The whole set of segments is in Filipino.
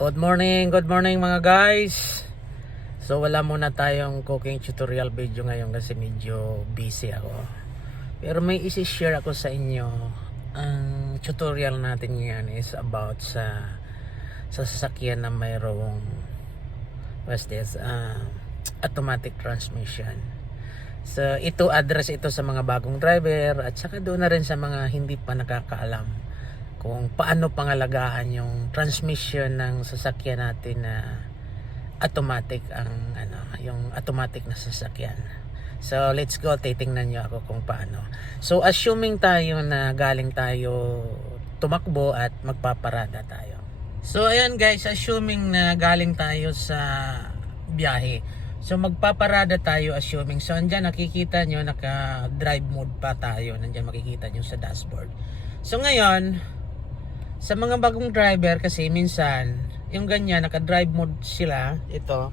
Good morning mga guys. So wala muna tayong cooking tutorial video ngayon kasi medyo busy ako. Pero may isi-share ako sa inyo. Ang tutorial natin ngayon is about sa sasakyan na mayroong automatic transmission. So ito address ito sa mga bagong driver at saka doon na rin sa mga hindi pa nakakaalam kung paano pangalagaan yung transmission ng sasakyan natin na automatic yung automatic na sasakyan. So let's go, titingnan nyo ako kung paano. So assuming tayo na galing tayo tumakbo at magpaparada tayo. So ayan guys, assuming na galing tayo sa biyahe. So magpaparada tayo assuming. So andyan nakikita nyo naka drive mode pa tayo. Nandyan makikita nyo sa dashboard. So ngayon sa mga bagong driver kasi minsan yung ganyan naka-drive mode sila, ito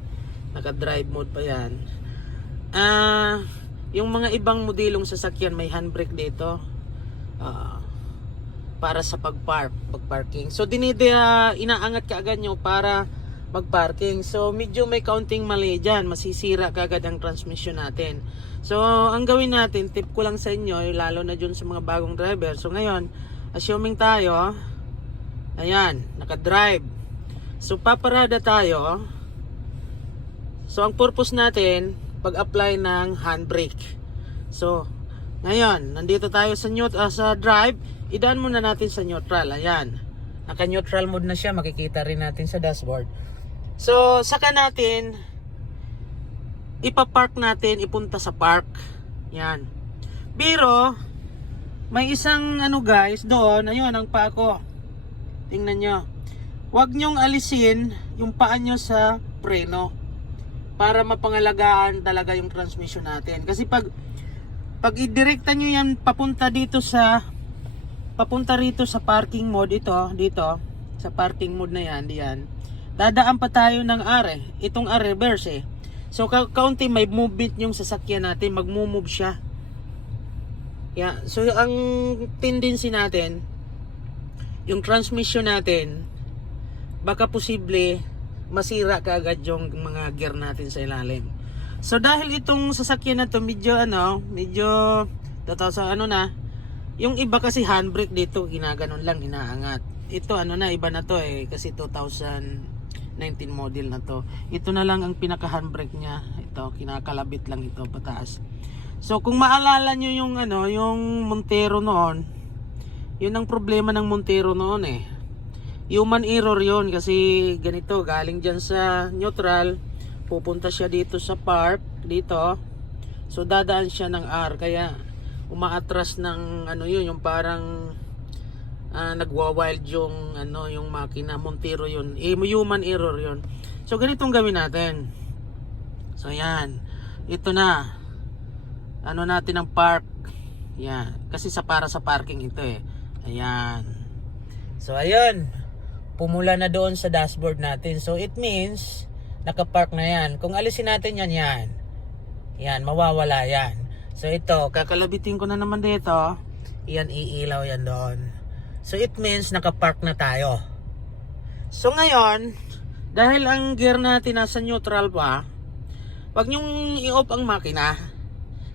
naka-drive mode pa yan. Yung mga ibang modelong sasakyan may handbrake dito para sa pagparking. So inaangat kaagad nyo para magparking. So medyo may counting mali dyan, masisira kaagad ang transmission natin. So ang gawin natin, tip ko lang sa inyo, lalo na dyan sa mga bagong driver. So ngayon assuming tayo ayan, naka-drive. So paparada tayo. So ang purpose natin pag-apply ng handbrake. So ngayon, nandito tayo sa drive, idaan muna natin sa neutral. Ayan. Naka-neutral mode na siya, makikita rin natin sa dashboard. So saka natin ipapark natin, ipunta sa park. Yan. Pero may isang guys, doon, ayun ang paa ko. Tingnan nyo. Huwag nyong alisin yung paa nyo sa preno para mapangalagaan talaga yung transmission natin. Kasi pag i-directa nyo yan papunta rito sa parking mode, dito sa parking mode na yan, dadaan pa tayo ng R itong R reverse So kaunti may movement yung sasakyan natin, magmo-move siya. Yeah. So ang tendency natin, yung transmission natin, baka posible masira kaagad yung mga gear natin sa ilalim. So dahil itong sasakyan na to medyo yung iba kasi handbrake dito ginaganon lang, inaangat. Ito iba na to kasi 2019 model na to. Ito na lang ang pinaka handbrake niya. Ito kinakalabit lang ito pataas. So kung maalala nyo yung Montero noon, yun ang problema ng Montero noon human error yun kasi ganito, galing dyan sa neutral, pupunta siya dito sa park, dito. So dadaan siya ng R, kaya umaatras ng yung parang nagwa-wild yung makina. Montero yun, human error yun. So ganitong gawin natin. So yan, ito na natin ang park. Yan, kasi para sa parking ito ayan. So ayun, pumula na doon sa dashboard natin. So it means nakapark na yan. Kung alisin natin yan, mawawala yan. So ito, kakalabitin ko na naman dito. Yan, iilaw yan doon. So it means nakapark na tayo. So ngayon, dahil ang gear natin nasa neutral pa, wag nyong i-off ang makina.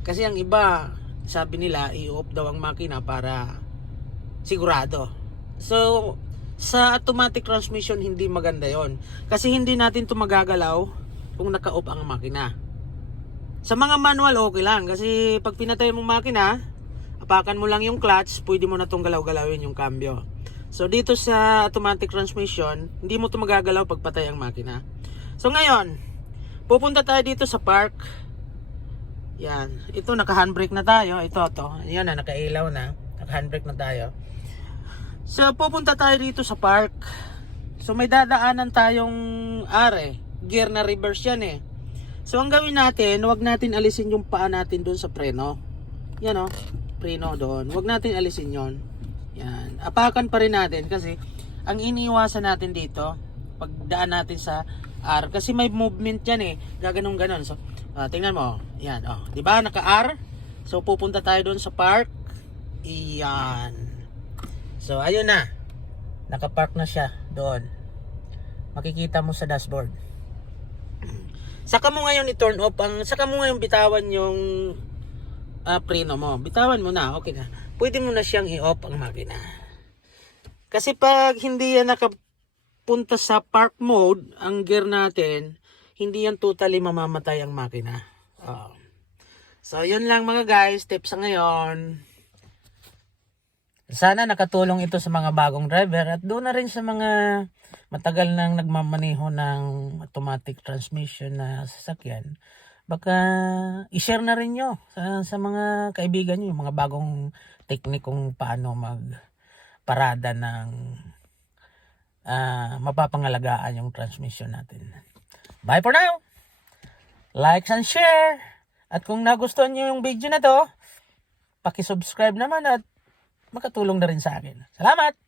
Kasi ang iba, sabi nila i-off daw ang makina para sigurado. So sa automatic transmission hindi maganda yon, kasi hindi natin ito magagalaw kung naka-off ang makina. Sa mga manual okay lang, kasi pag pinatay mong makina, apakan mo lang yung clutch, pwede mo na itong galaw-galawin yung cambio. So dito sa automatic transmission, hindi mo ito magagalaw pag patay ang makina. So ngayon, pupunta tayo dito sa park. Yan, ito naka-handbrake na tayo. Yan na, nakailaw na, naka-handbrake na tayo. So pupunta tayo dito sa park. So may dadaanan tayong gear na reverse yan So ang gawin natin, wag natin alisin yung paa natin doon sa preno. Yan preno doon. Wag natin alisin yon. Yan, apakan pa rin natin kasi ang iniiwasan natin dito pagdaan natin sa R, kasi may movement yan gaganong-ganon. So tingnan mo, yan di ba naka-R? So pupunta tayo doon sa park. Iyan. So ayun na. Nakapark na siya doon. makikita mo sa dashboard. Saka mo ngayon i-turn off saka mo ngayon bitawan yung preno mo. Bitawan mo na, okay na. Pwede mo na siyang i-off ang makina. Kasi pag hindi yan nakapunta sa park mode, ang gear natin, hindi yan totally mamamatay ang makina. So, yun lang mga guys, tips sa ngayon. Sana nakatulong ito sa mga bagong driver at doon na rin sa mga matagal nang nagmamaneho ng automatic transmission na sasakyan. Baka i-share na rin nyo sa mga kaibigan nyo yung mga bagong teknikong paano magparada ng mapapangalagaan yung transmission natin. Bye for now! Like and share! At kung nagustuhan nyo yung video na to, paki-subscribe naman at makatulong na rin sa akin. Salamat!